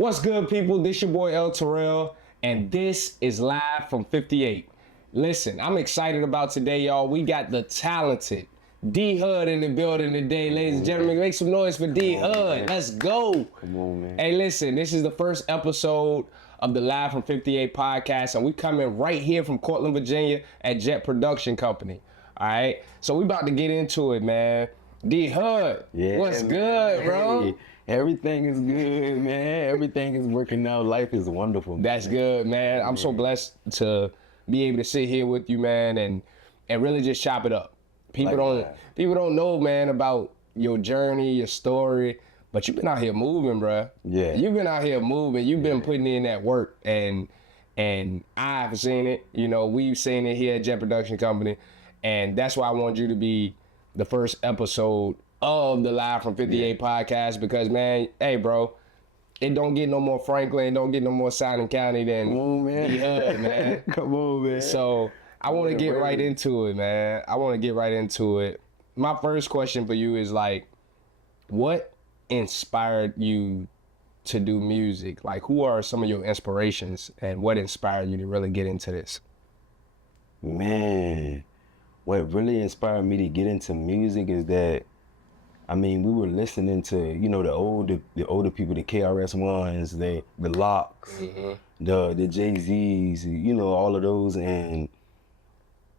What's good, people? This your boy El Terrell, and this is Live from 58. Listen, I'm excited about today, y'all. We got the talented D Hudd in the building today, ladies and gentlemen. Make some noise for D Hudd. Let's go. Come on, man. Hey, listen, this is the first episode of the Live from 58 podcast, and we coming right here from Cortland, Virginia at Jet Production Company. All right, so we about to get into it, man. D Hudd, what's good, bro? Hey, everything is good, man. Everything is working out. Life is wonderful. That's good, man. I'm so blessed to be able to sit here with you, man, and really just chop it up. People don't know, man, about your journey, your story, but you've been out here moving, bro. Yeah. You've been out here moving. You've been putting in that work, and I've seen it. You know, we've seen it here at Jet Production Company, and that's why I want you to be the first episode of the Live from 58 podcast, because, man, hey, bro, it don't get no more Franklin, it don't get no more Signing County than Come on, man. Hudd, man. Come on, man. So I want to get right into it, man. I want to get right into it. My first question for you is, like, what inspired you to do music? Like, who are some of your inspirations, and what inspired you to really get into this? Man, what really inspired me to get into music is that, I mean, we were listening to, you know, the older people, the KRS-Ones, the Locks, the Jay-Z's, you know, all of those, and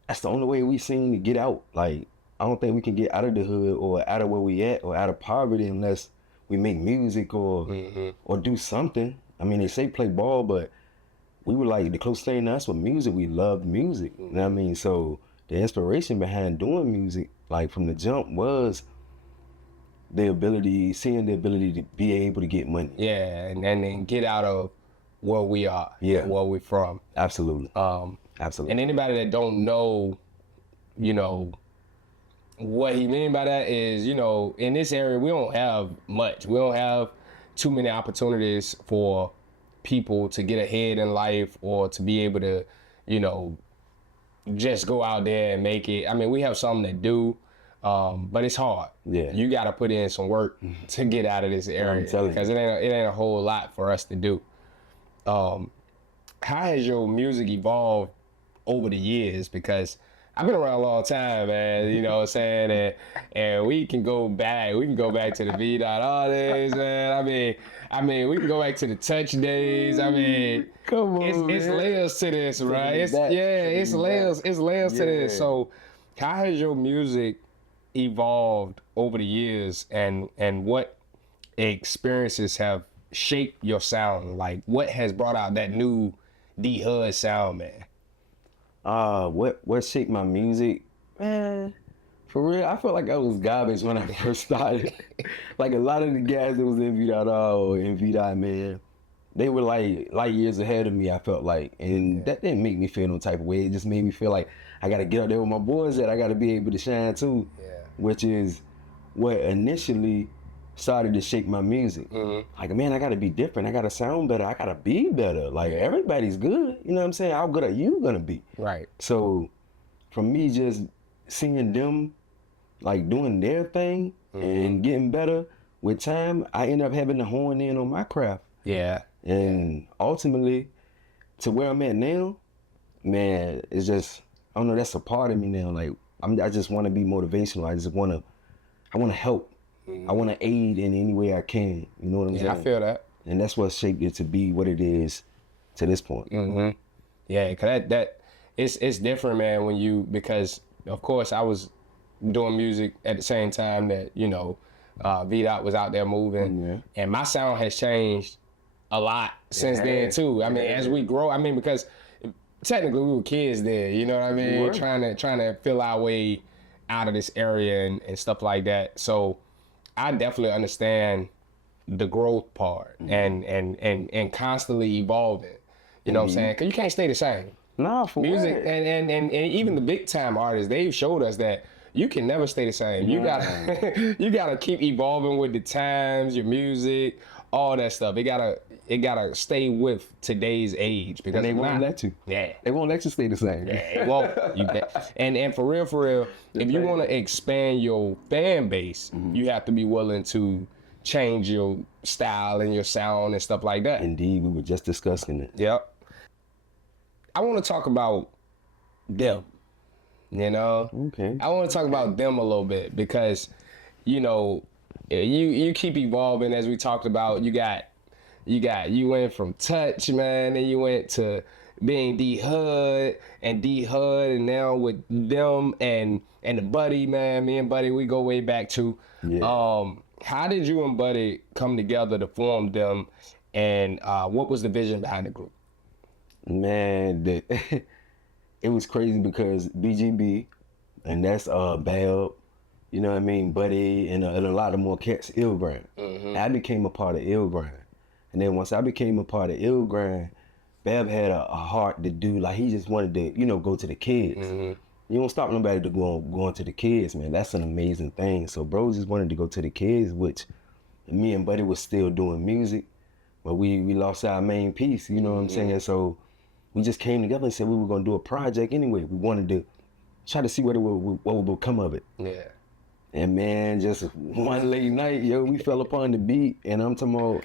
that's the only way we seem to get out. Like, I don't think we can get out of the hood or out of where we at or out of poverty unless we make music or do something. I mean, they say play ball, but we were like, the closest thing to us with music, we loved music. You know what I mean? So the inspiration behind doing music, like from the jump, was seeing the ability to be able to get money. Yeah, and then get out of where we are, where we're from. Absolutely. Absolutely. And anybody that don't know, you know, what he mean by that is, you know, in this area, we don't have much. We don't have too many opportunities for people to get ahead in life or to be able to, you know, just go out there and make it. I mean, we have some that do, but it's hard. Yeah. You got to put in some work to get out of this area, because it ain't a whole lot for us to do. How has your music evolved over the years? Because I've been around a long time, man, you know what I'm saying? And we can go back to the V-Dot all days, man. I mean, we can go back to the touch days. I mean, come on, it's layers to this, right? It's layers to this. So how has your music evolved over the years, and what experiences have shaped your sound? Like, what has brought out that new D Hudd sound, man? What shaped my music? Man, for real, I felt like I was garbage when I first started. Like, a lot of the guys that was in V-Dot or in V-Dot, man, they were like light years ahead of me, I felt like. And that didn't make me feel no type of way. It just made me feel like I gotta get out there with my boys, that I gotta be able to shine too. Yeah. Which is what initially started to shape my music. Like, man, I gotta be different. I gotta sound better. I gotta be better. Like, everybody's good. You know what I'm saying? How good are you gonna be? Right. So, for me, just seeing them, like, doing their thing and getting better with time, I end up having to hone in on my craft. Yeah. And ultimately, to where I'm at now, man, it's just, I don't know, that's a part of me now. Like, I just want to be motivational. I want to help. I want to aid in any way I can. You know what I'm saying? I feel that. And that's what shaped it to be what it is to this point. Yeah, because that it's different, man, because, of course, I was doing music at the same time that, you know, V-Dot was out there moving. And my sound has changed a lot since then, too. I mean, as we grow, I mean, because technically we were kids there, you know what I mean? Trying to feel our way out of this area and stuff like that. So I definitely understand the growth part and constantly evolving. You know what I'm saying? Because you can't stay the same. Nah, for music what? and even the big time artists, they've showed us that you can never stay the same. You gotta keep evolving with the times, your music, all that stuff. It gotta stay with today's age, because they won't let you. Yeah, they won't let you stay the same. Yeah, it won't. You bet. And for real, if you want to expand your fan base, you have to be willing to change your style and your sound and stuff like that. Indeed, we were just discussing it. Yep. I want to talk about them, you know? Okay. I want to talk about them a little bit because, you know, you keep evolving as we talked about. You went from Touch, man, and you went to being Hudd, and now with them and the Buddy, man. Me and Buddy, we go way back too. Yeah. How did you and Buddy come together to form them, and what was the vision behind the group? Man, it was crazy because BGB, and that's Bab, you know what I mean, Buddy, and a lot of more cats, Ill Grind. I became a part of Ill Grind. And then once I became a part of Ill Grind, Bab had a heart to do, like he just wanted to, you know, go to the kids. You don't stop nobody to going to the kids, man. That's an amazing thing. So bro just wanted to go to the kids, which me and Buddy was still doing music, but we lost our main piece, you know what I'm saying? So we just came together and said we were gonna do a project anyway. We wanted to try to see what would come of it. Yeah. And man, just one late night, yo, we fell upon the beat, and I'm talking about,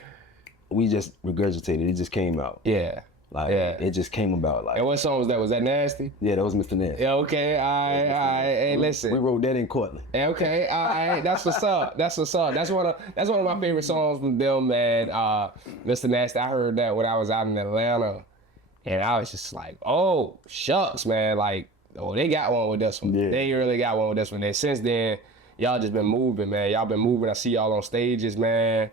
we just regurgitated. It just came out. Yeah. Like, yeah. It just came about. Like, and what song was that? Was that Nasty? Yeah, that was Mr. Nasty. Yeah, okay, all right. Hey, listen. We wrote that in Cortland. Okay, all right. That's what's up. That's what's up. That's one of my favorite songs from them, man. Mr. Nasty. I heard that when I was out in Atlanta, and I was just like, oh, shucks, man. Like, oh, they got one with this one. Yeah. They really got one with this one. And since then, y'all just been moving, man. Y'all been moving. I see y'all on stages, man.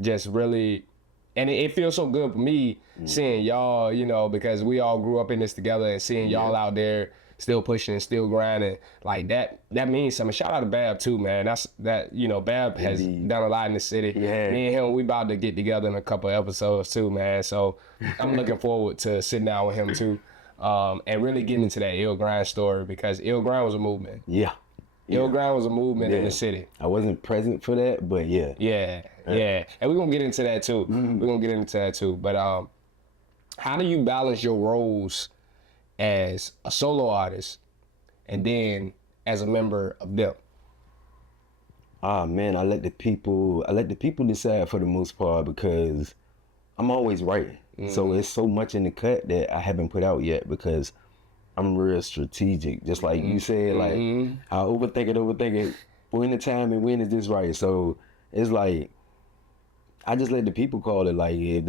Just really, and it feels so good for me seeing y'all, you know, because we all grew up in this together, and seeing y'all out there still pushing and still grinding, like that means something. Shout out to Bab too, man. Bab has done a lot in the city. Yeah. Me and him, we about to get together in a couple of episodes too, man. So I'm looking forward to sitting down with him too, and really getting into that Ill Grind story, because Ill Grind was a movement. Yeah. Ill Grind was a movement in the city. I wasn't present for that, but yeah. Yeah. And we're going to get into that too. We're going to get into that too. But how do you balance your roles as a solo artist and then as a member of them? Man, I let the people decide for the most part, because I'm always writing. So it's so much in the cut that I haven't put out yet, because I'm real strategic. Just like you said, like I overthink it. When the time and when is this right? So it's like, I just let the people call it. Like, if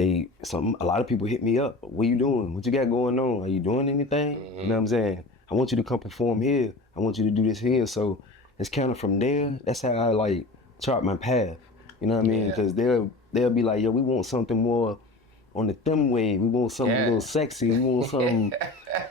a lot of people hit me up. What you doing? What you got going on? Are you doing anything? You know what I'm saying? I want you to come perform here. I want you to do this here. So it's kind of from there. That's how I like chart my path. You know what I mean? Because they'll be like, yo, we want something more on the thumb wave. We want something a little sexy. We want something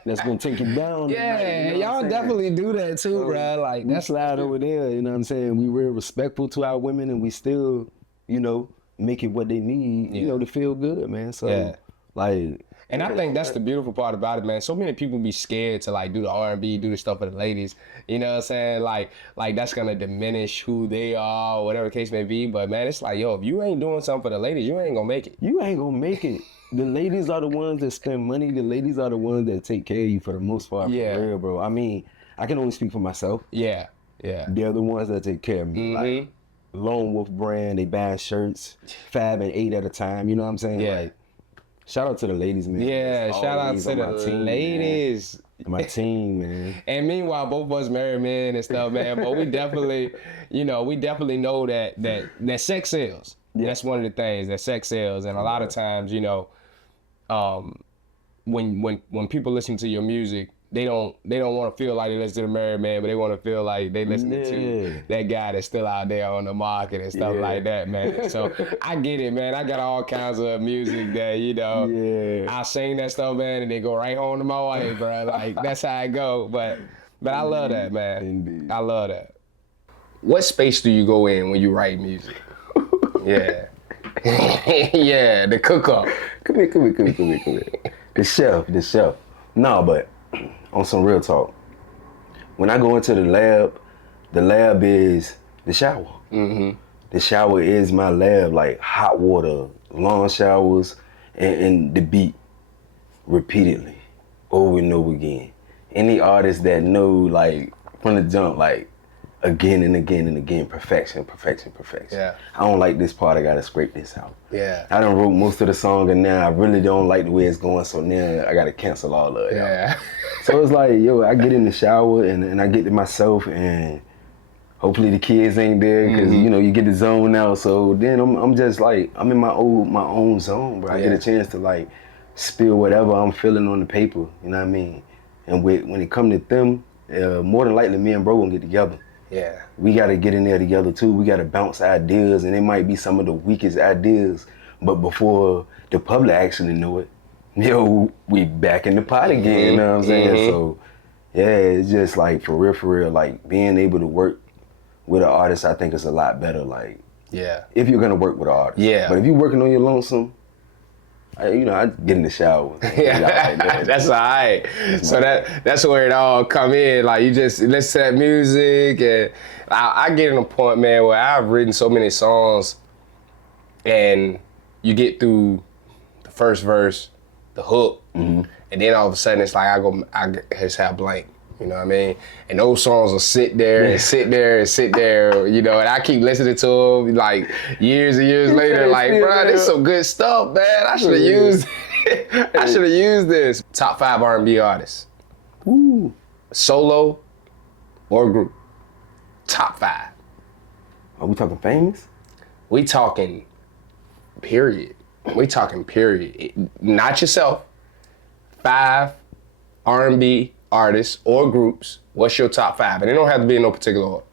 that's gonna take you down. Yeah, you know y'all definitely do that too, bro. Like, we slide over there. You know what I'm saying? We real respectful to our women, and we still, you know, make it what they need, you know, to feel good, man. So, like, and I think that's the beautiful part about it, man. So many people be scared to like do the R&B, do the stuff for the ladies. You know what I'm saying? Like that's gonna diminish who they are, whatever the case may be. But man, it's like, yo, if you ain't doing something for the ladies, you ain't gonna make it. You ain't gonna make it. The ladies are the ones that spend money. The ladies are the ones that take care of you for the most part. Yeah. For real, bro. I mean, I can only speak for myself. Yeah. They're the ones that take care of me. Like, Lone Wolf brand, they buy shirts 5 and 8 at a time. You know what I'm saying? Like, shout out to the ladies, man. Yeah, shout out to the ladies. Man. My team, man. And meanwhile, both of us married men and stuff, man. But we definitely, know that sex sells. Yeah. That's one of the things, that sex sells. And a lot of times, you know, when people listen to your music, they don't want to feel like they listen to the married man, but they want to feel like they listen to that guy that's still out there on the market and stuff like that, man. So I get it, man. I got all kinds of music that, you know, I sing that stuff, man, and they go right home to my wife, bro. Like, that's how I go. But I love that, man. Indeed. I love that. What space do you go in when you write music? Yeah. Yeah, the cook-up. Come here. The chef. No, but on some real talk, when I go into the lab is the shower. The shower is my lab, like hot water, long showers, and the beat repeatedly, over and over again. Any artist that know, like, from the jump, like, again and again and again, perfection. Yeah. I don't like this part, I gotta scrape this out. Yeah. I done wrote most of the song and now I really don't like the way it's going, so now I gotta cancel all of it. Yeah. So it's like, yo, I get in the shower and I get to myself and hopefully the kids ain't there because, you know, you get the zone out. So then I'm just like, I'm in my own zone, bro. I get a chance to like spill whatever I'm feeling on the paper, you know what I mean? And when it come to them, more than likely me and bro gonna get together. Yeah. We gotta get in there together too. We gotta bounce ideas, and it might be some of the weakest ideas, but before the public actually know it, yo, we back in the pot again, you know what I'm saying? So yeah, it's just like for real, like being able to work with an artist, I think is a lot better, like if you're gonna work with an artist. Yeah. But if you're working on your lonesome, I get in the shower. Yeah, that's all right. So that's where it all come in. Like you just listen to that music, and I get in a point, man, where I've written so many songs, and you get through the first verse, the hook, and then all of a sudden it's like I just have blank. You know what I mean? And those songs will sit there and sit there and sit there, you know, and I keep listening to them like years and years later, like, bro, this is some good stuff, man. I should have used it. I should have used this. Top 5 R&B artists. Ooh. Solo or group. Top 5. Are we talking famous? We talking period. We talking period. Not yourself. 5 R&B artists or groups. What's your top 5? And it don't have to be in no particular order.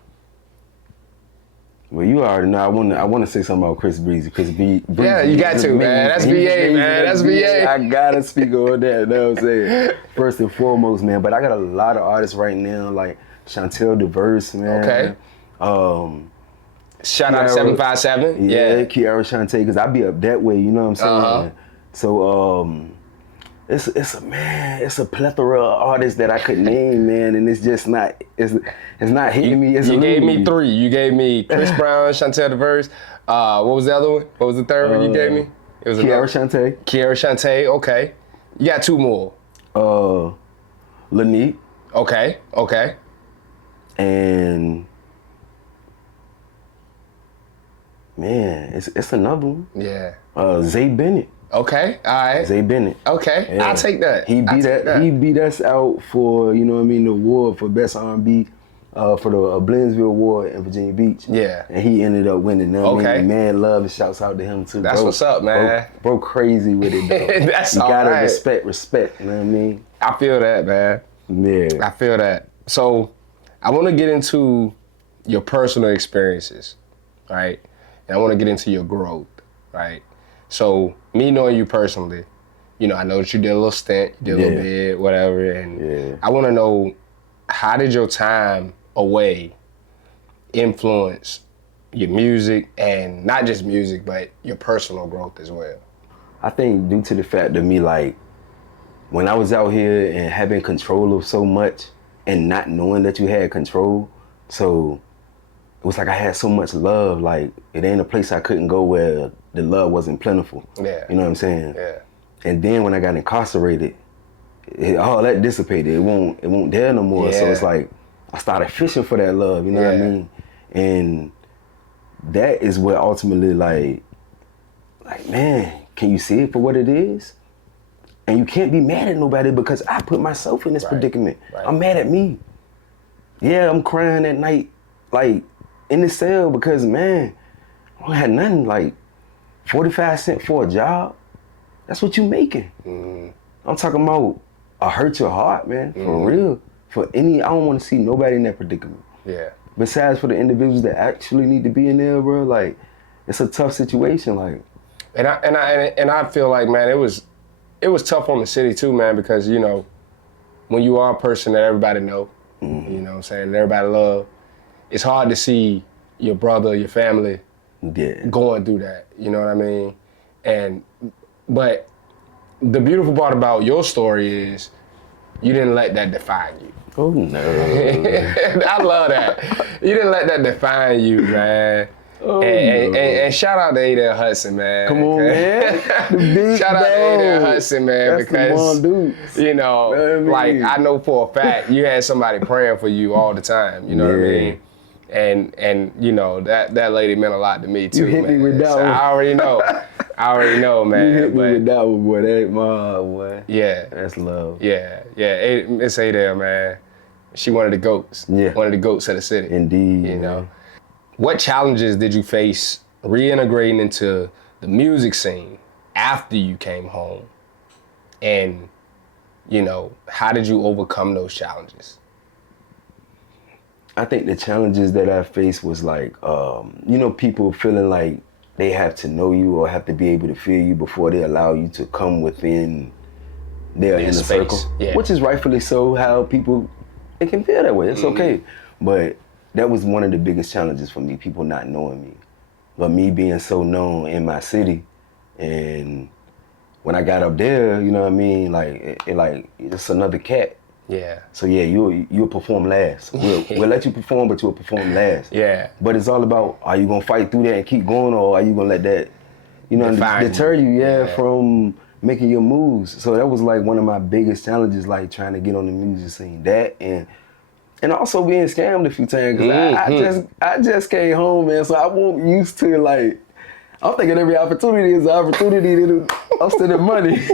Well, you already know. I want to say something about Chris Breezy. Yeah, you got to, man. That's VA, man. That's VA. I gotta speak on that. You know what I'm saying? First and foremost, man. But I got a lot of artists right now, like Chantel Diverse, man. Okay. Shout out to 757. Yeah, Kiara Shantae, because I be up that way. You know what I'm saying? So it's a plethora of artists that I could name, man, and it's just not it's not hitting me. You gave me 3. You gave me Chris Brown, Chantel Diverse. What was the other one? What was the third one you gave me? It was Kiara Shantae. Kiara Shantae. Okay. You got 2 more. Lanique. Okay. And man, it's another one. Yeah. Zay Bennett. Okay, all right. Zay Bennett. Okay, yeah. I'll take that. He beat us out for, you know what I mean, the award for Best R&B for the Blainsville Award in Virginia Beach. Yeah. And he ended up winning. Okay. I mean, man, love and shouts out to him too. That's what's up, man. Bro crazy with it, though. That's you all gotta right. respect, you know what I mean? I feel that, man. Yeah. I feel that. So I want to get into your personal experiences, right? And I want to get into your growth, right? So me knowing you personally, you know, I know that you did a little stint, you did a little bit, whatever, and I want to know, how did your time away influence your music, and not just music, but your personal growth as well? I think due to the fact that me, like, when I was out here and having control of so much and not knowing that you had control, so it was like I had so much love, like it ain't a place I couldn't go where the love wasn't plentiful. Yeah. You know what I'm saying? Yeah. And then when I got incarcerated, all that dissipated. It won't there no more. Yeah. So it's like I started fishing for that love, you know what I mean? And that is what ultimately like man, can you see it for what it is? And you can't be mad at nobody because I put myself in this predicament. Right. I'm mad at me. Yeah, I'm crying at night, like in the cell because, man, I don't have nothing, like 45 cents for a job. That's what you making. I'm talking about a hurt your heart, man, for real. I don't want to see nobody in that predicament. Yeah. Besides for the individuals that actually need to be in there, bro, like it's a tough situation, like. And I feel like, man, it was tough on the city too, man, because, you know, when you are a person that everybody know, you know what I'm saying, and everybody love, it's hard to see your brother, your family going through that, you know what I mean? But the beautiful part about your story is you didn't let that define you. Oh no. I love that. You didn't let that define you, man. And shout out to Adel Hudson, man. Come on, man. Shout out to Adel Hudson, man, that's because the one dudes. you know, like I know for a fact you had somebody praying for you all the time. You know what I mean? And you know, that lady meant a lot to me too, You hit man. me with that So one. I already know, man. You hit me with that one, boy. That my boy. Yeah. That's love. Yeah. Miss Adele, man. She one of the GOATs. Yeah. One of the GOATs of the city. Indeed, You know. man. What challenges did you face reintegrating into the music scene after you came home? And, you know, how did you overcome those challenges? I think the challenges that I faced was like, you know, people feeling like they have to know you or have to be able to feel you before they allow you to come within their inner circle. Yeah. Which is rightfully so, how people, they can feel that way. It's okay. But that was one of the biggest challenges for me, people not knowing me. But me being so known in my city, and when I got up there, you know what I mean, like, it's another cat. Yeah. So yeah, you'll perform last. We'll let you perform, but you'll perform last. Yeah. But it's all about, are you gonna fight through that and keep going, or are you gonna let that, you know, deter you, from making your moves? So that was like one of my biggest challenges, like trying to get on the music scene. That and also being scammed a few times, because I just came home, man. So I wasn't used to, like, I'm thinking every opportunity is an opportunity to upset the money.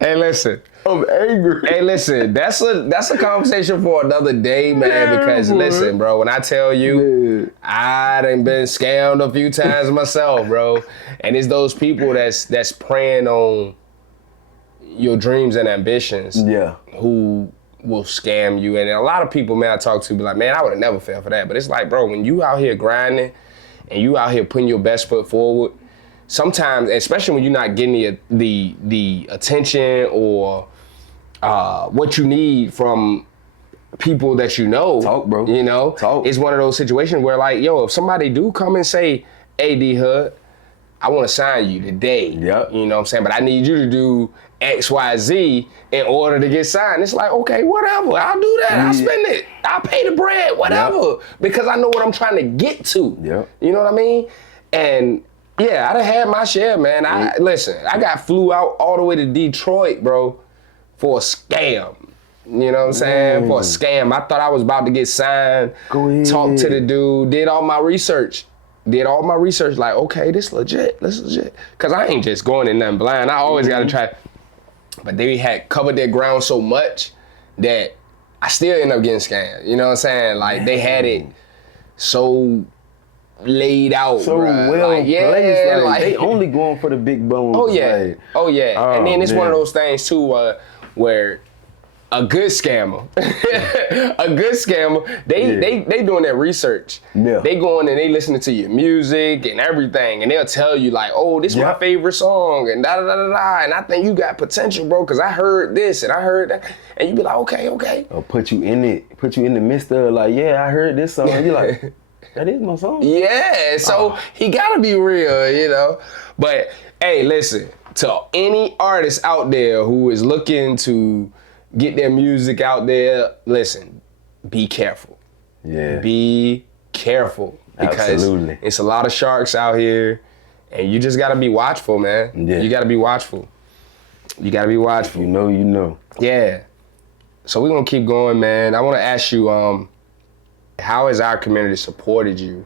Hey, listen. I'm angry. Hey, listen. That's a conversation for another day, man. Because listen, bro. When I tell you, I done been scammed a few times myself, bro. And it's those people that's preying on your dreams and ambitions. Yeah. Who will scam you. And a lot of people, man, I talk to be like, man, I would have never fell for that. But it's like, bro, when you out here grinding and you out here putting your best foot forward, sometimes, especially when you're not getting the attention or what you need from people that you know. Talk, bro. You know? Talk. It's one of those situations where, like, yo, if somebody do come and say, hey, D-Hudd, I want to sign you today. Yep. You know what I'm saying? But I need you to do X, Y, Z in order to get signed. It's like, okay, whatever. I'll do that. I'll spend it. I'll pay the bread, whatever. Yep. Because I know what I'm trying to get to. Yep. You know what I mean? And yeah, I done had my share, man. Listen, I got flew out all the way to Detroit, bro, for a scam. You know what I'm saying? For a scam. I thought I was about to get signed. Go ahead. Talked to the dude, did all my research. Like, okay, this legit. Cause I ain't just going in nothing blind. I always gotta try. But they had covered their ground so much that I still end up getting scammed. You know what I'm saying? Like, they had it so laid out, so bruh. well like, placed. Like, they only going for the big bones. Oh yeah, like, and then it's one of man. those things too, where a good scammer, they doing their research. Yeah. They going and they listening to your music and everything, and they'll tell you like, oh, this is my favorite song, and da da da da da, and I think you got potential, bro, because I heard this and I heard that, and you be like, okay. Or put you in the midst of, like, yeah, I heard this song. You're like, that is my song. Yeah, so he gotta be real, you know. But hey, listen, to any artist out there who is looking to get their music out there, listen, be careful. Yeah. Be careful. Because Absolutely. it's a lot of sharks out here, and you just gotta be watchful, man. Yeah. You gotta be watchful. You gotta be watchful. You know. Yeah. So we're gonna keep going, man. I wanna ask you, how has our community supported you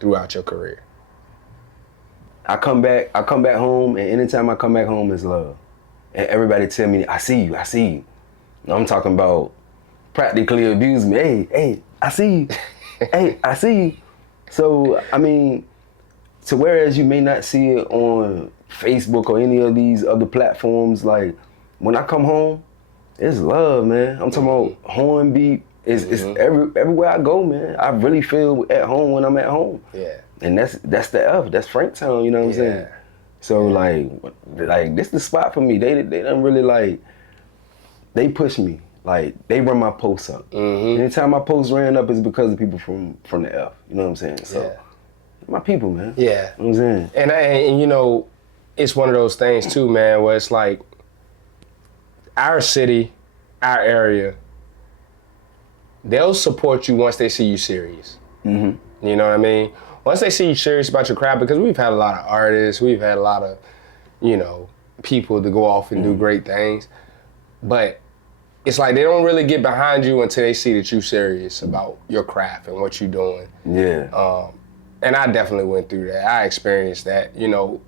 throughout your career? I come back home, and anytime I come back home, it's love. And everybody tell me, I see you. I'm talking about practically abuse me. Hey, I see you. Hey, I see you. So, I mean, to whereas you may not see it on Facebook or any of these other platforms, like, when I come home, it's love, man. I'm talking about horn beat. It's everywhere I go, man. I really feel at home when I'm at home. Yeah. And that's the F. That's Franktown, you know what I'm saying? So like this the spot for me. They done really, like, they push me. Like, they run my posts up. Anytime my posts ran up, it's because of people from the F. You know what I'm saying? So my people, man. Yeah. You know what I'm saying? And you know, it's one of those things too, man, where it's like our city, our area, they'll support you once they see you serious. You know what I mean? Once they see you serious about your craft, because we've had a lot of artists, we've had a lot of, you know, people to go off and do great things. But it's like they don't really get behind you until they see that you're serious about your craft and what you're doing. Yeah. And I definitely went through that. I experienced that. You know,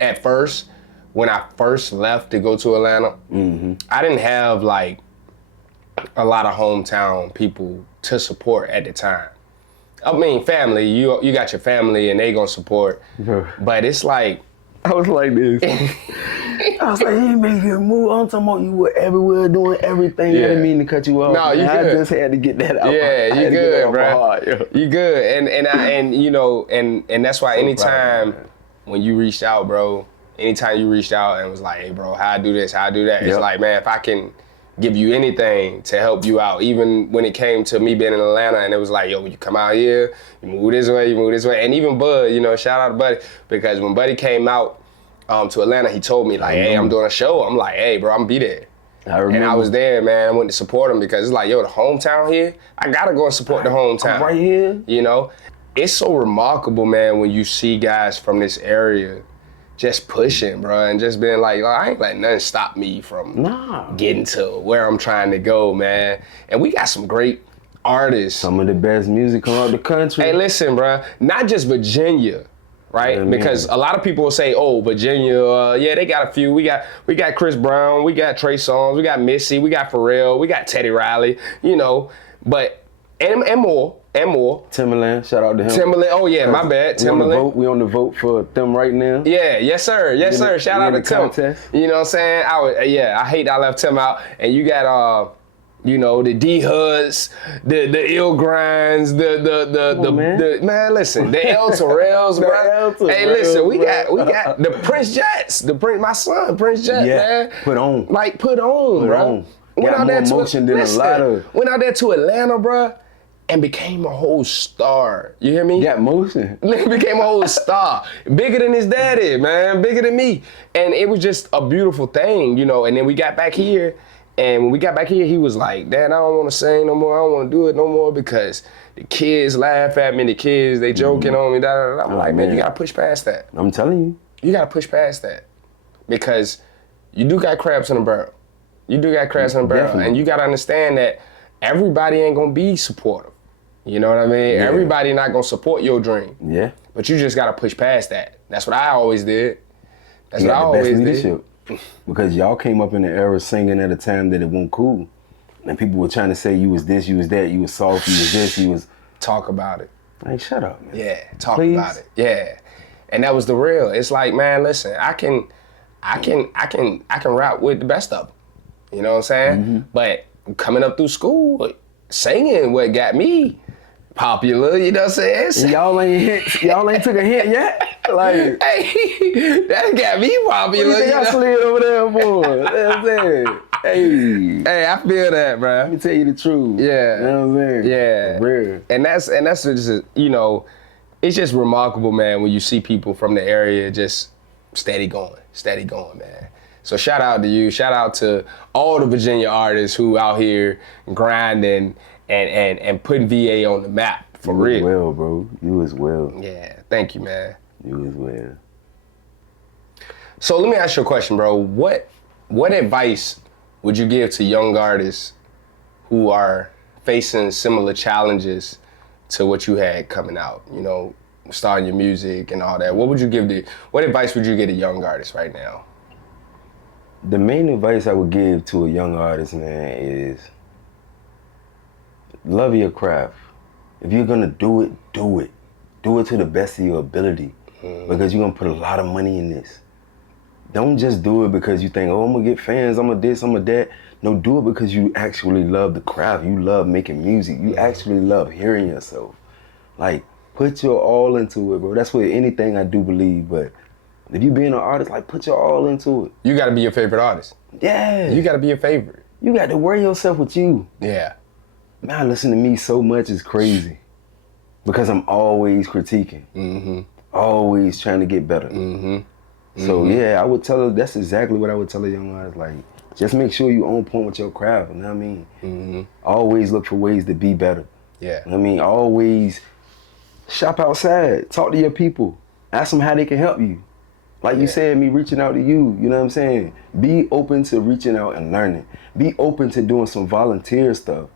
at first, when I first left to go to Atlanta, I didn't have like a lot of hometown people to support at the time. I mean, family, you got your family and they gonna support, but it's like, I was like this. I was like, he made you move. I'm talking about you were everywhere doing everything. Yeah. I didn't mean to cut you off. No, you good. I just had to get that out. Yeah, you good, bro. You good, and you know, and that's why anytime when you reached out, bro, anytime you reached out and was like, hey, bro, how I do this, how I do that, it's like, man, if I can give you anything to help you out, even when it came to me being in Atlanta and it was like, yo, you come out here, you move this way, and even Bud, you know, shout out to Buddy, because when Buddy came out to Atlanta, he told me like, hey, I'm doing a show. I'm like, hey, bro, I'm gonna be there. And I was there, man. I went to support him because it's like, yo, the hometown here, I gotta go and support the hometown. I'm right here. You know, it's so remarkable, man, when you see guys from this area just pushing, bro, and just being like, I ain't letting nothing stop me from getting to where I'm trying to go, man. And we got some great artists. Some of the best music come out the country. Hey, listen, bro, not just Virginia, right? Yeah, because a lot of people will say, oh, Virginia, yeah, they got a few. We got Chris Brown, we got Trey Songz, we got Missy, we got Pharrell, we got Teddy Riley, you know, but, and more. Timberland, shout out to him. Timberland, oh yeah, my bad. Timberland. We on the vote for them right now. Yeah, yes sir. Shout out to Tim. Contest. You know what I'm saying? I hate I left Tim out. And you got you know, the D Hudds, the Ill Grinds, the man, listen, the El Terrells, bro. Hey, listen, we got the Prince Jets, my son, Prince Jet, man. Put on. Like put on, bro. Went out there to went out there to Atlanta, bro. And became a whole star. You hear me? Got motion. Became a whole star. Bigger than his daddy, man. Bigger than me. And it was just a beautiful thing, you know. And then we got back here. And when we got back here, he was like, Dad, I don't want to sing no more. I don't want to do it no more because the kids laugh at me. The kids, they joking on me. Da, da, da. I'm like, man, you got to push past that. I'm telling you. You got to push past that. Because you do got crabs in the barrel. You do got crabs in the barrel. Definitely. And you got to understand that everybody ain't going to be supportive. You know what I mean? Yeah. Everybody not gonna support your dream. Yeah. But you just gotta push past that. That's what I always did. That's what I always did. Because y'all came up in the era singing at a time that it wasn't cool. And people were trying to say you was this, you was that, you was soft, you was this, you was... Talk about it. Hey, shut up, man. Yeah, talk about it. Yeah. And that was the real. It's like, man, listen, I can rap with the best of them. You know what I'm saying? But coming up through school, singing what got me popular, you know what I'm saying? Y'all ain't took a hint yet? Like, hey, that got me popular. What do you think I slid over there for? That's it. Hey, I feel that, bro. Let me tell you the truth. Yeah. You know what I'm saying? Yeah. For real. And that's just, you know, it's just remarkable, man, when you see people from the area just steady going, man. So shout out to you. Shout out to all the Virginia artists who out here grinding and putting VA on the map for real. You as well, bro. You as well. Yeah, thank you, man. You as well. So let me ask you a question, bro. What advice would you give to young artists who are facing similar challenges to what you had coming out? You know, starting your music and all that. What advice would you give to young artists right now? The main advice I would give to a young artist, man, is love your craft. If you're gonna do it, do it. Do it to the best of your ability, because you're gonna put a lot of money in this. Don't just do it because you think, oh, I'm gonna get fans, I'm gonna this, I'm gonna that. No, do it because you actually love the craft. You love making music. You actually love hearing yourself. Like, put your all into it, bro. That's what anything I do believe, but if you being an artist, like, put your all into it. You gotta be your favorite artist. Yeah. You gotta be your favorite. You got to worry yourself with you. Yeah. Man, listen to me so much is crazy. Because I'm always critiquing. Always trying to get better. So yeah, I would tell her, that's exactly what I would tell a young artist. Like, just make sure you on point with your craft, you know what I mean? Always look for ways to be better. Yeah. I mean, always shop outside, talk to your people, ask them how they can help you. Like you said, me reaching out to you, you know what I'm saying? Be open to reaching out and learning. Be open to doing some volunteer stuff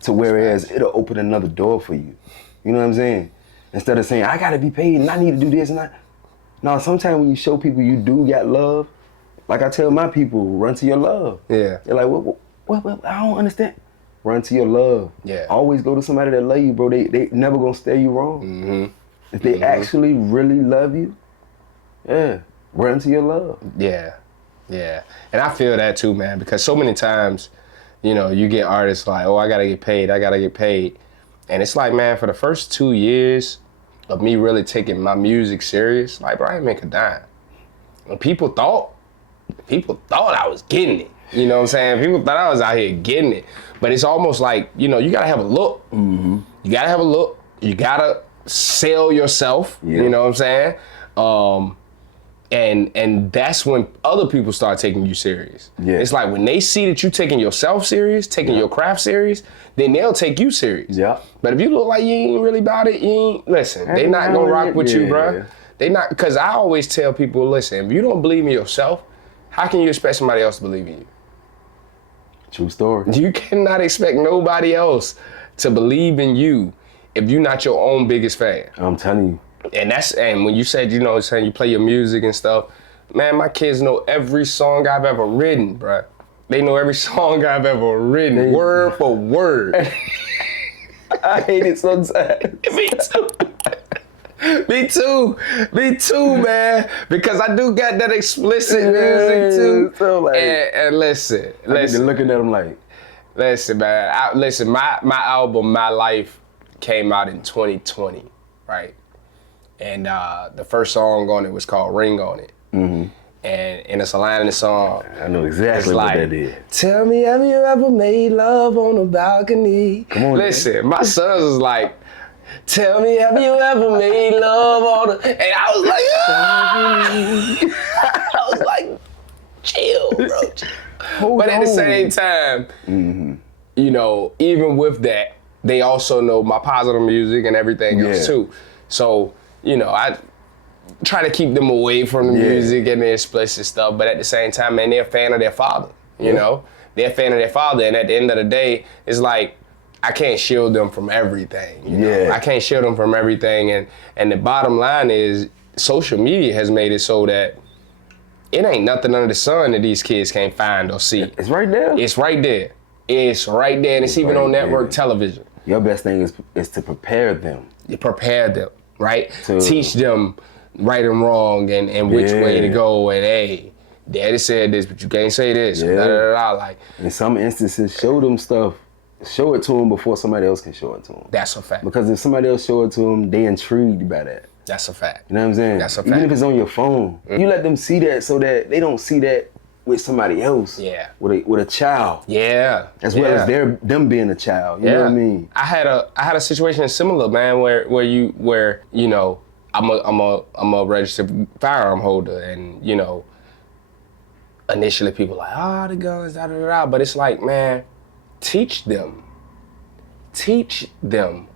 to whereas it'll open another door for you. You know what I'm saying? Instead of saying, I gotta be paid and I need to do this and that. No, sometimes when you show people you do got love, like I tell my people, run to your love. Yeah. They're like, what? I don't understand. Run to your love. Yeah. Always go to somebody that love you, bro. They never gonna steer you wrong. Mm-hmm. If they actually really love you, run to your love. Yeah. Yeah. And I feel that too, man, because so many times, you know, you get artists like, oh, I gotta get paid. And it's like, man, for the first 2 years of me really taking my music serious, like, bro, I didn't make a dime. And people thought I was getting it. You know what I'm saying? People thought I was out here getting it. But it's almost like, you know, you gotta have a look. Mm-hmm. You gotta have a look. You gotta sell yourself. Yeah. You know what I'm saying? And that's when other people start taking you serious. Yeah. It's like when they see that you taking yourself serious, taking your craft serious, then they'll take you serious. Yeah. But if you look like you ain't really about it, listen, they not gonna rock with you, bro. Yeah. They not, because I always tell people, listen, if you don't believe in yourself, how can you expect somebody else to believe in you? True story. You cannot expect nobody else to believe in you if you're not your own biggest fan. I'm telling you. And when you said, you know, saying you play your music and stuff, man, my kids know every song I've ever written, bruh. They know every song I've ever written, word for word. I hate it sometimes. Me too, man. Because I do got that explicit music too. So like, and listen. Looking at them like, listen, man. My album, My Life, came out in 2020, right? And the first song on it was called Ring on It. Mm-hmm. And it's a line in the song. I know exactly what that is. Tell me, have you ever made love on a balcony? Come on. Listen, my sons was like, tell me, have you ever made love on a... And I was like, I was like, chill, bro. But at the same time, you know, even with that, they also know my positive music and everything else too. So, you know, I try to keep them away from the music and the explicit stuff, but at the same time, man, they're a fan of their father, you know? They're a fan of their father, and at the end of the day, it's like, I can't shield them from everything, you know? I can't shield them from everything, and the bottom line is, social media has made it so that it ain't nothing under the sun that these kids can't find or see. It's right there. It's right there. It's right there, and it's even on network television. Your best thing is to prepare them. You prepare them, right? Teach them right and wrong and which way to go, and hey, daddy said this, but you can't say this. Da, da, da, da. Like, in some instances, show them stuff. Show it to them before somebody else can show it to them. That's a fact. Because if somebody else show it to them, they intrigued by that. That's a fact. You know what I'm saying? That's a fact. Even if it's on your phone, you let them see that so that they don't see that with somebody else. Yeah. With a child. Yeah. As well as them being a child. You know what I mean? I had a situation similar, man, where you know, I'm a registered firearm holder, and you know, initially people like, the guns, da da da, but it's like, man, teach them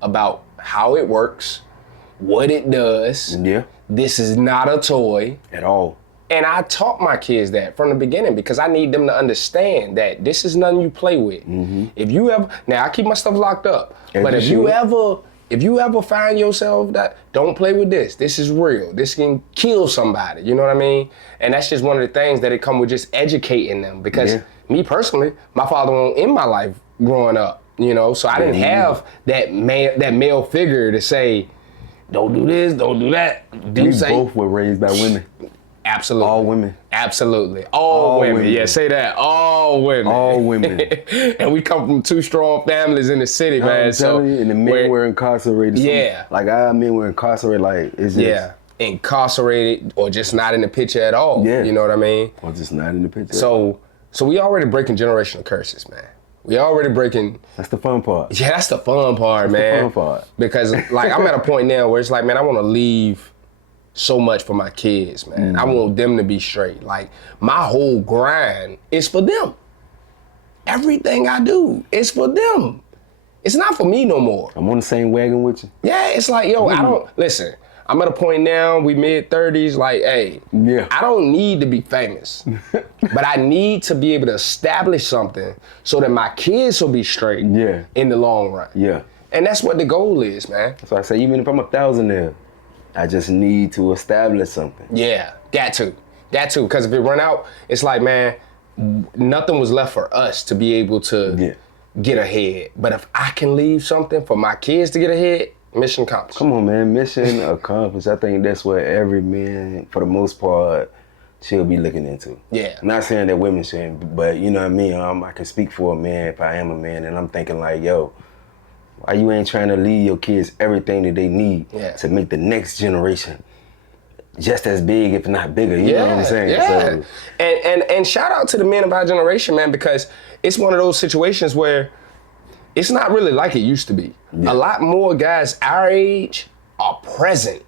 about how it works, what it does. Yeah. This is not a toy at all. And I taught my kids that from the beginning because I need them to understand that this is nothing you play with. Mm-hmm. If you ever, now I keep my stuff locked up, but if you ever find yourself that, don't play with this. This is real. This can kill somebody. You know what I mean? And that's just one of the things that it come with, just educating them. Because me personally, my father wasn't in my life growing up. You know, so I didn't have that male figure to say, don't do this, don't do that. We both were raised by women. Absolutely. All women. Absolutely. All women. Yeah, say that. All women. All women. And we come from two strong families in the city, man. I'm telling you, and the men were incarcerated. Yeah. Like our men were incarcerated, like it's just. Incarcerated or just not in the picture at all. Yeah. You know what I mean? Or just not in the picture. So we already breaking generational curses, man. We already breaking. That's the fun part. Yeah, that's the fun part, man. That's the fun part. Because like I'm at a point now where it's like, man, I want to leave so much for my kids, man. I want them to be straight. Like, my whole grind is for them. Everything I do is for them. It's not for me no more. I'm on the same wagon with you. Yeah, it's like, yo, I don't, listen, I'm at a point now, we mid-30s, like, hey, Yeah. I don't need to be famous, but I need to be able to establish something so that my kids will be straight in the long run. Yeah. And that's what the goal is, man. So I say, even if I'm a thousandaire, I just need to establish something. Yeah, got to. Because if it run out, it's like, man, nothing was left for us to be able to get ahead. But if I can leave something for my kids to get ahead, mission accomplished. Come on, man, mission accomplished. I think that's what every man, for the most part, should be looking into. Yeah. Not saying that women shouldn't, but you know what I mean? I can speak for a man if I am a man, and I'm thinking like, yo, why you ain't trying to leave your kids everything that they need to make the next generation just as big, if not bigger, you know what I'm saying? Yeah. So, and shout out to the men of our generation, man, because it's one of those situations where it's not really like it used to be. Yeah. A lot more guys our age are present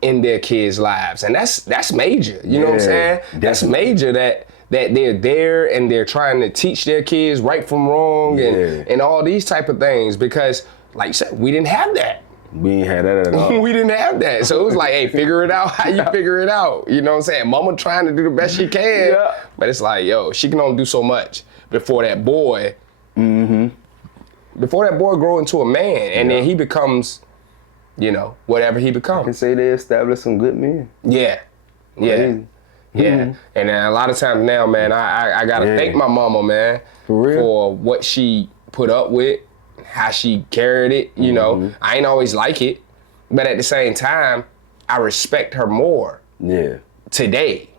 in their kids' lives. And that's major, you know what I'm saying? Definitely. That's major that they're there and they're trying to teach their kids right from wrong and all these type of things, because like you said, we didn't have that. We ain't had that at all. We didn't have that. So it was like, hey, figure it out how you figure it out. You know what I'm saying? Mama trying to do the best she can, but it's like, yo, she can only do so much before that boy, before that boy grow into a man, and then he becomes, you know, whatever he becomes. I can say they established some good men. Yeah. And then a lot of times now, man, I gotta thank my mama, man, for what she put up with, how she carried it, you know. I ain't always like it, but at the same time, I respect her more today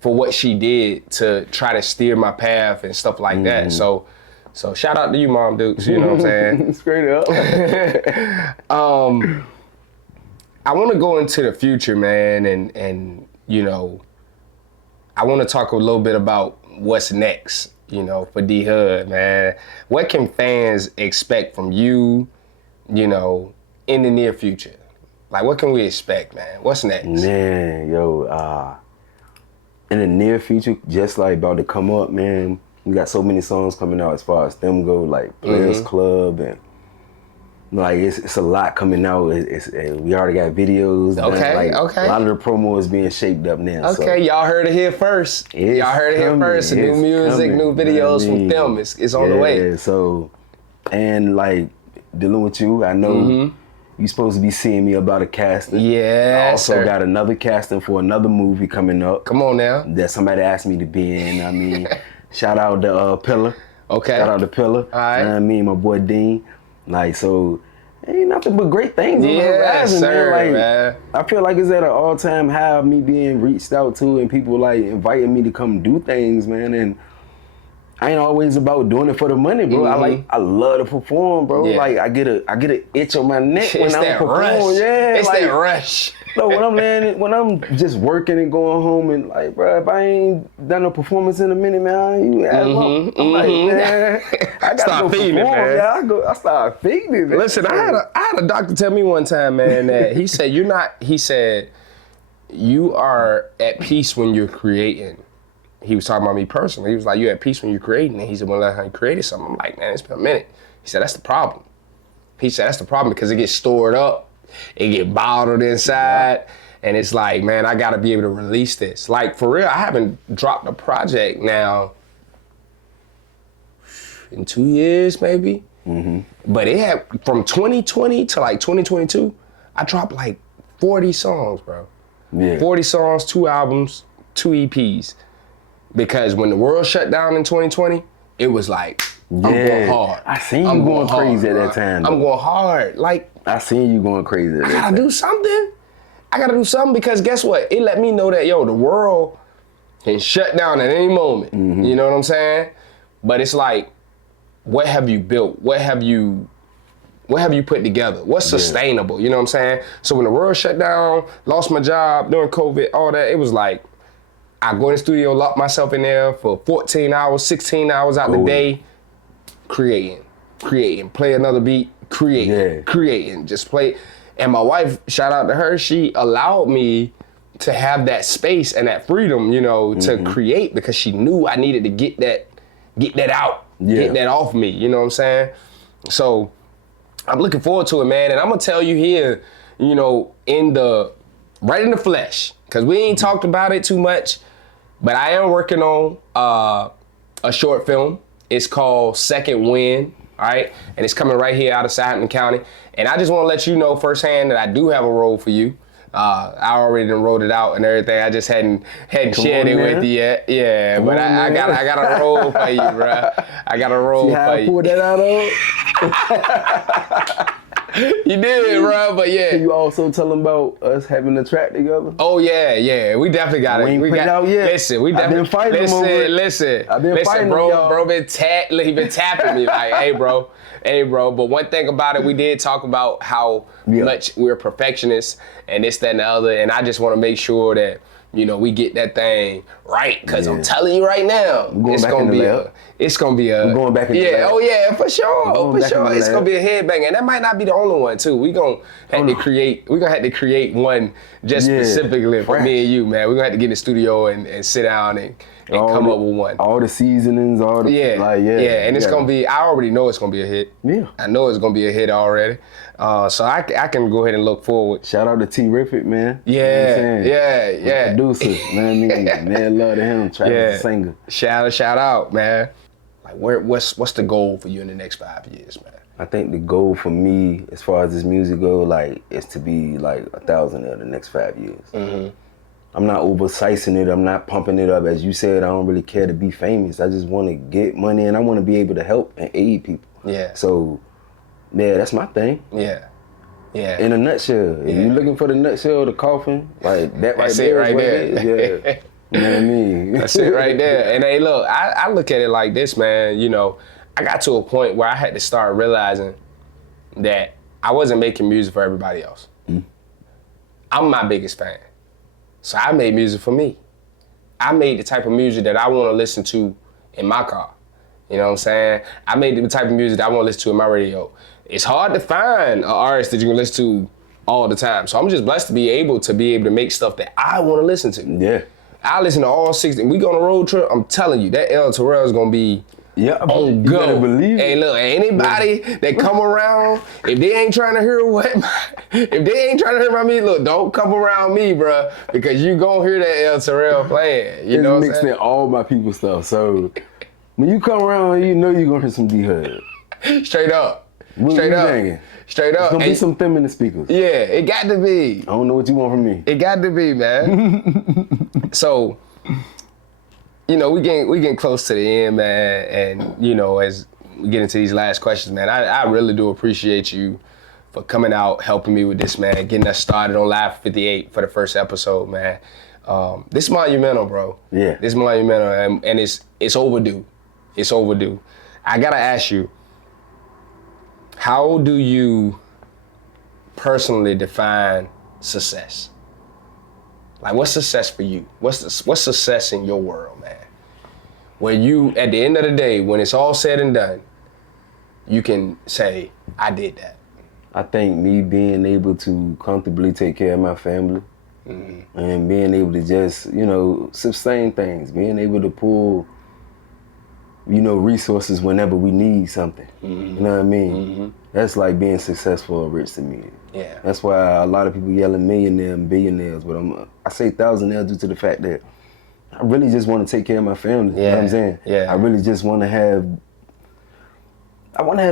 for what she did to try to steer my path and stuff like that. So shout out to you, Mom Dukes, you know what I'm saying? Straight up. I want to go into the future, man, and you know, I want to talk a little bit about what's next, you know, for D Hudd, man. What can fans expect from you, you know, in the near future? Like, what can we expect, man? What's next? Man, yo, in the near future, just like about to come up, man, we got so many songs coming out as far as them go, like Players Club, and like it's a lot coming out. We already got videos. Okay. A lot of the promo is being shaped up now. Okay, y'all heard it here first. Y'all heard it here first. New music, new videos from them. It's on the way. Yeah, so, and like dealing with you, I know you supposed to be seeing me about a casting. Yeah. I also got another casting for another movie coming up. Come on now. That somebody asked me to be in. I mean, shout out to Pillar. Okay. Shout out to Pillar. All right. I mean, my boy Dean. Like, so, ain't nothing but great things on the horizon, man. Like, I feel like it's at an all-time high of me being reached out to and people, like, inviting me to come do things, man. And I ain't always about doing it for the money, bro. I love to perform, bro. Yeah. Like, I get a itch on my neck when I perform. Rush. Yeah, it's like, that rush. No, when I'm just working and going home and like, bro, if I ain't done a performance in a minute, man, you ask I'm like, man, I gotta start go feeding perform. it, man. Yeah, I start feeding it. Man. Listen, I had a doctor tell me one time, man, that he said you are at peace when you're creating. He was talking about me personally. He was like, you're at peace when you're creating. And he said, well, I created something. I'm like, man, it's been a minute. He said, that's the problem. He said, that's the problem because it gets stored up. It get bottled inside. And it's like, man, I got to be able to release this. Like, for real, I haven't dropped a project now in 2 years, maybe. But it had, from 2020 to like 2022, I dropped like 40 songs, bro. Yeah. 40 songs, 2 albums, 2 EPs. Because when the world shut down in 2020, it was like, I'm going hard. I seen you going crazy at that time, though. I'm going hard. Like, I seen you going crazy at that time. I gotta do something. I gotta do something because guess what? It let me know that, yo, the world can shut down at any moment. You know what I'm saying? But it's like, what have you built? What have you put together? What's sustainable? You know what I'm saying? So when the world shut down, lost my job during COVID, all that, it was like, I go in the studio, lock myself in there for 14 hours, 16 hours out the day, creating, play another beat, creating, just play. And my wife, shout out to her, she allowed me to have that space and that freedom, you know, to create because she knew I needed to get that out, get that off me, you know what I'm saying? So I'm looking forward to it, man. And I'm gonna tell you here, you know, in the right in the flesh, because we ain't talked about it too much, but I am working on a short film. It's called Second Wind, all right? And it's coming right here out of Southampton County. And I just want to let you know firsthand that I do have a role for you. I already done wrote it out and everything. I just hadn't shared it with you yet. Yeah, but I got a role for you, bro. I got a role for you. See how I pulled that out of? You did, bro, but yeah. Can you also tell them about us having a track together? Oh yeah. We definitely got it. We got it out yet. Listen, we definitely. I've been fighting him over it. Listen. I've been fighting bro. him, y'all. Bro, he been tapping me like, hey, bro. But one thing about it, we did talk about how much we're perfectionists and this, that, and the other, and I just want to make sure that we get that thing right, because I'm telling you right now, it's gonna be a. We're going back in the lab. Oh yeah, for sure. It's gonna be a headbanger, and that might not be the only one too. We're gonna have to create one just specifically for me and you, man. We're gonna have to get in the studio and sit down and come up with one. All the seasonings, all the and it's gonna be. I already know it's gonna be a hit. Yeah, I know it's gonna be a hit already. So I can go ahead and look forward. Shout out to T-Rific, man. Yeah. Producer, man. Man, love to him. Travis the singer. Shout out, man. Like, what's the goal for you in the next 5 years, man? I think the goal for me, as far as this music go, like, is to be like 1,000 in the next 5 years. Mm-hmm. I'm not oversizing it. I'm not pumping it up. As you said, I don't really care to be famous. I just want to get money, and I want to be able to help and aid people. Yeah. So, yeah, that's my thing. Yeah. In a nutshell, if you're looking for the nutshell, the coffin, like that right there. That's it right there. Yeah. You know what I mean? That's it right there. And hey, look, I look at it like this, man. I got to a point where I had to start realizing that I wasn't making music for everybody else. Mm. I'm my biggest fan. So I made music for me. I made the type of music that I want to listen to in my car. You know what I'm saying? I made the type of music that I want to listen to in my radio. It's hard to find an artist that you can listen to all the time. So I'm just blessed to be able to make stuff that I want to listen to. Yeah. I listen to all 60. We go on a road trip, I'm telling you, that El Terrell is going to be on go. Better believe it. Hey, look, anybody that come around, if they ain't trying to hear my music, look, don't come around me, bro, because you going to hear that El Terrell playing. You know what I'm saying? It's mixed in all my people stuff. So when you come around, you know you're going to hear some D-Hudd. Straight up. Straight up. It's gonna be some feminine speakers. Yeah, it got to be. I don't know what you want from me. It got to be, man. So, we getting close to the end, man. And, as we get into these last questions, man, I really do appreciate you for coming out, helping me with this, man, getting us started on Live 58 for the first episode, man. This is monumental, bro. Yeah. This is monumental, and it's overdue. It's overdue. I gotta ask you, how do you personally define success? Like, what's success for you? What's success in your world, man? Where you, at the end of the day, when it's all said and done, you can say, I did that. I think me being able to comfortably take care of my family, and being able to just, sustain things, being able to pull, resources whenever we need something. You know what I mean? Mm-hmm. That's like being successful or rich to me. Yeah. That's why a lot of people yelling millionaire and billionaires, but I say thousandaires due to the fact that I really just want to take care of my family. You know what I'm saying? Yeah. I really just want to have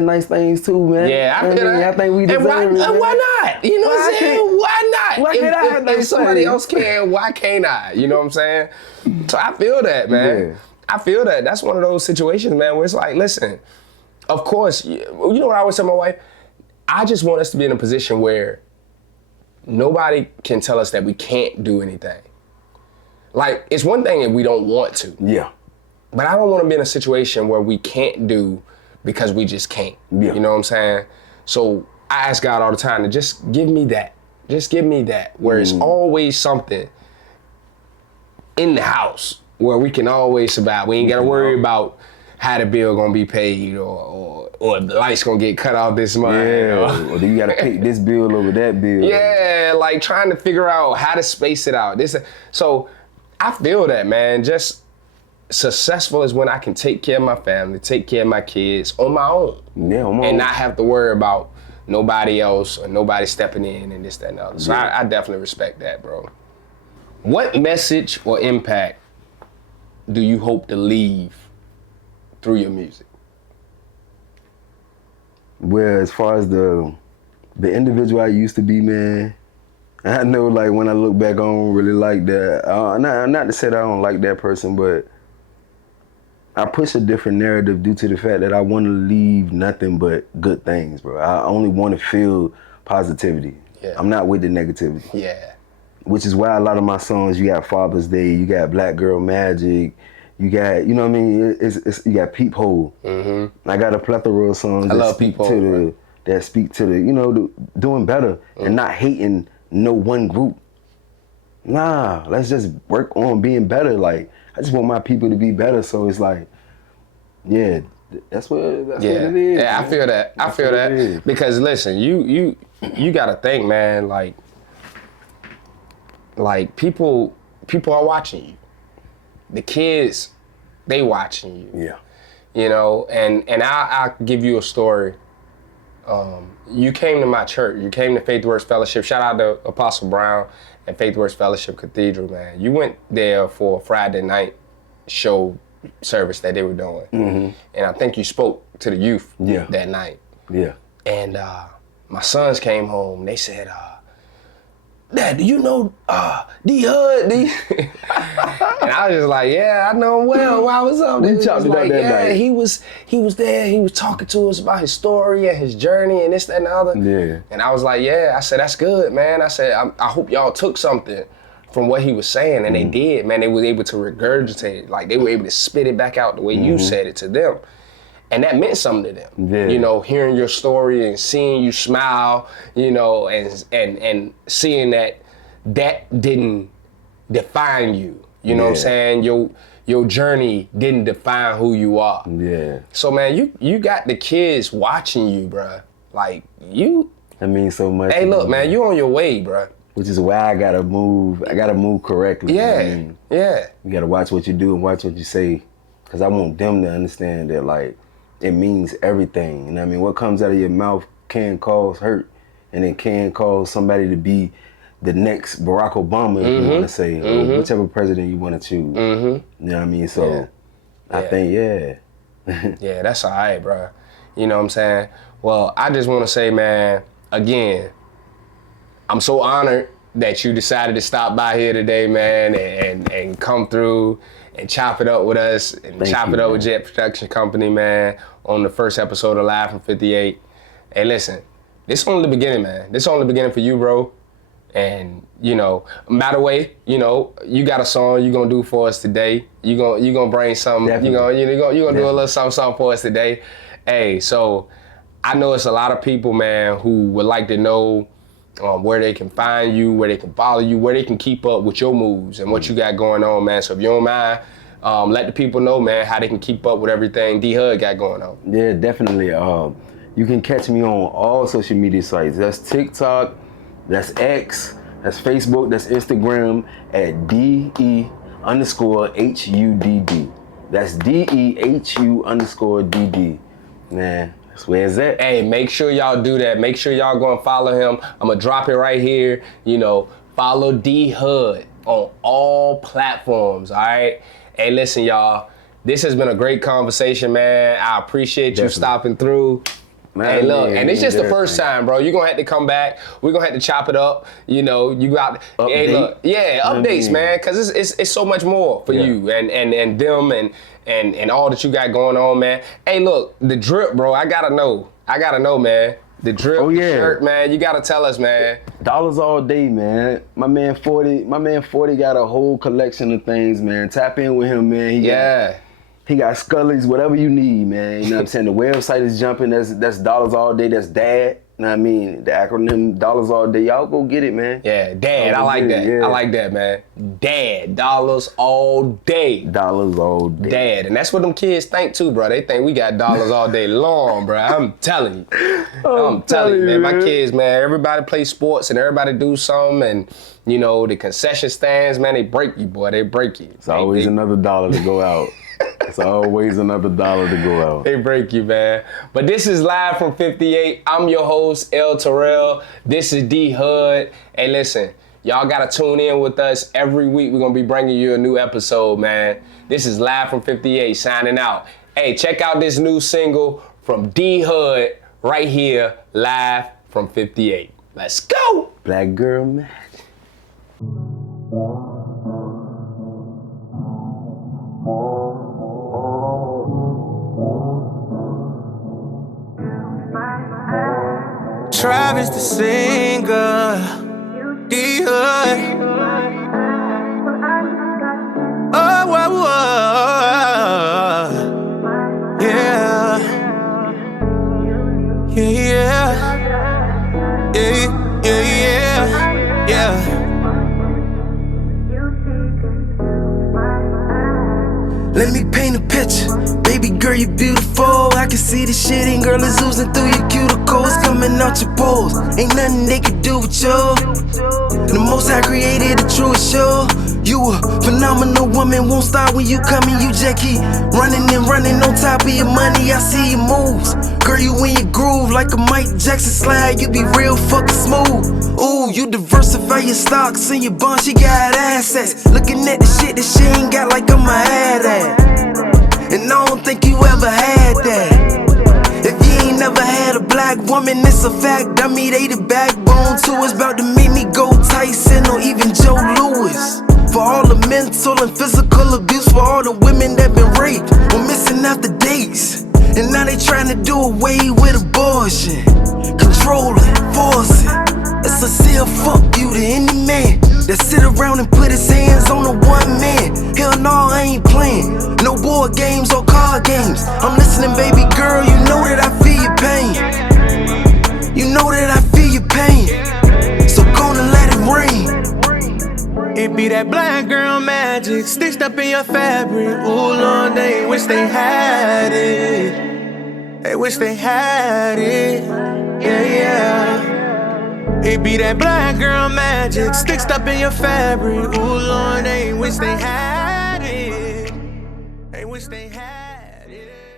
nice things too, man. Yeah, I think we deserve it. And why not? You know what I'm saying? Why not? Why can't I have if somebody else can, why can't I? You know what I'm saying? So I feel that, man. Yeah. I feel that. That's one of those situations, man, where it's like, listen, of course, you know what I always tell my wife? I just want us to be in a position where nobody can tell us that we can't do anything. Like, it's one thing if we don't want to. Yeah. But I don't want to be in a situation where we can't do because we just can't. Yeah. You know what I'm saying? So I ask God all the time to just give me that. Just give me that. Where it's always something in the house where we can always survive. We ain't got to worry about how the bill gonna be paid or the lights gonna get cut off this month. Yeah, or do you gotta pick this bill over that bill? Yeah, like trying to figure out how to space it out. So I feel that, man. Just successful is when I can take care of my family, take care of my kids on my own. Yeah, on my own. And not have to worry about nobody else or nobody stepping in and this, that, and the other. So I definitely respect that, bro. What message or impact do you hope to leave through your music? Well, as far as the individual I used to be, man, I know, like, when I look back, I don't really like that. Not to say that I don't like that person, but I push a different narrative due to the fact that I want to leave nothing but good things, bro. I only want to feel positivity. Yeah. I'm not with the negativity. Yeah. Which is why a lot of my songs, you got Father's Day, you got Black Girl Magic, you got, you know what I mean? You got Peephole. Mm-hmm. I got a plethora of songs that speak to the, you know, doing better and not hating no one group. Nah, let's just work on being better. Like, I just want my people to be better. So it's like, yeah, that's what it is. Yeah, man. I feel that. Because listen, you gotta think, man, like people are watching you. The kids, they watching you. Yeah. You know, and I'll give you a story. You came to my church. You came to Faith Works Fellowship. Shout out to Apostle Brown and Faith Works Fellowship Cathedral, man. You went there for a Friday night show service that they were doing. Mm-hmm. And I think you spoke to the youth that night. Yeah. And my sons came home. They said, Dad, do you know D Hudd? And I was just like, yeah, I know him well. Why was up? We chopped it up that night. He was there. He was talking to us about his story and his journey and this, that, and the other. Yeah. And I was like, yeah. I said, that's good, man. I said, I hope y'all took something from what he was saying. And they did, man. They were able to regurgitate it. Like, they were able to spit it back out the way you said it to them. And that meant something to them. Yeah. You know, hearing your story and seeing you smile, you know, and seeing that didn't define you. You know what I'm saying? Your journey didn't define who you are. Yeah. So, man, you got the kids watching you, bruh. Like, you. That means so much. Hey, look, man, you on your way, bruh. Which is why I gotta move. I gotta move correctly. Yeah. You know what I mean? Yeah. You gotta watch what you do and watch what you say. Because I want them to understand that, like, it means everything. You know what I mean? What comes out of your mouth can cause hurt, and it can cause somebody to be the next Barack Obama, if you want to say, or whichever president you want to choose. You know what I mean? So I think, yeah, that's all right, bro. You know what I'm saying? Well, I just want to say, man, again, I'm so honored that you decided to stop by here today, man, and come through and chop it up with us and with Jet Production Company, man, on the first episode of Live from 58. Hey, listen, this is only the beginning, man. This is only the beginning for you, bro. And, you know, by the way, you know, you got a song you're gonna do for us today. You gonna bring something. Definitely. You're gonna do a little something for us today. Hey, so I know it's a lot of people, man, who would like to know where they can find you, where they can follow you, where they can keep up with your moves and what you got going on, man. So if you don't mind, let the people know, man, how they can keep up with everything D Hudd got going on. Yeah, definitely. You can catch me on all social media sites. That's TikTok, that's X, that's Facebook, that's Instagram at DE_HUDD. That's DEHU_DD. Man, that's where it's at. Hey, make sure y'all do that. Make sure y'all go and follow him. I'm gonna drop it right here. You know, follow D Hudd on all platforms, all right? Hey, listen, y'all. This has been a great conversation, man. I appreciate you stopping through. Man, hey, look, and it's just the first time, bro. You're going to have to come back. We're going to have to chop it up. You know, you got, hey, look, updates, man, because it's so much more for you and them and all that you got going on, man. Hey, look, the drip, bro, I got to know, man. The drip, the shirt, man, you got to tell us, man. Dollars all day, man. My man 40 got a whole collection of things, man. Tap in with him, man. He got Scully's, whatever you need, man. You know what I'm saying? The website is jumping. That's Dollars All Day. That's DAD. You know what I mean? The acronym Dollars All Day. Y'all go get it, man. Yeah, DAD. I like that. Yeah. I like that, man. DAD. Dollars All Day. Dollars All Day. DAD. And that's what them kids think too, bro. They think we got dollars all day long, bro. I'm telling you. I'm telling you, man. My kids, man, everybody play sports and everybody do something. And, you know, the concession stands, man, they break you, boy. They break you. It's always another dollar to go out. It's always another dollar to go out. They break you, man. But this is Live from 58. I'm your host, El Terrell. This is D Hudd. Hey, listen, y'all gotta tune in with us every week. We're gonna be bringing you a new episode, man. This is Live from 58, signing out. Hey, check out this new single from D Hudd right here, Live from 58. Let's go! Black girl magic. Travis the singer, D Hood. Oh, whoa, whoa. Yeah. Yeah, yeah. Yeah, yeah, yeah. Yeah. Let me paint a picture. Baby girl, you beautiful. I can see the shit in girl is oozing through your cuticles, coming out your pores. Ain't nothing they can do with you. The most I created, the truest show. You a phenomenal woman, won't stop when you coming. You just keep running and running on top of your money. I see your moves. Girl, you in your groove like a Mike Jackson slide. You be real fucking smooth. Ooh, you diversify your stocks and your bonds. She got assets. Looking at the shit that she ain't got like I'ma add that. And I don't think you ever had that. If you ain't never had a black woman, it's a fact. Dummy, they the backbone too. It's about to make me go Tyson or even Joe Louis. For all the mental and physical abuse, for all the women that been raped or missing after dates. And now they trying to do away with abortion. Controlling, forcing. It's a seal fuck you to any man that sit around and put his hands on a one man. Hell no, I ain't playing. No board games or card games. I'm listening, baby girl, you know that I feel your pain. You know that I feel your pain. So gonna let it rain. It be that black girl magic stitched up in your fabric. Ooh, Lord, they wish they had it. They wish they had it. Yeah, yeah. It be that black girl magic stitched up in your fabric. Ooh, Lord, they wish they had it. They wish they had it.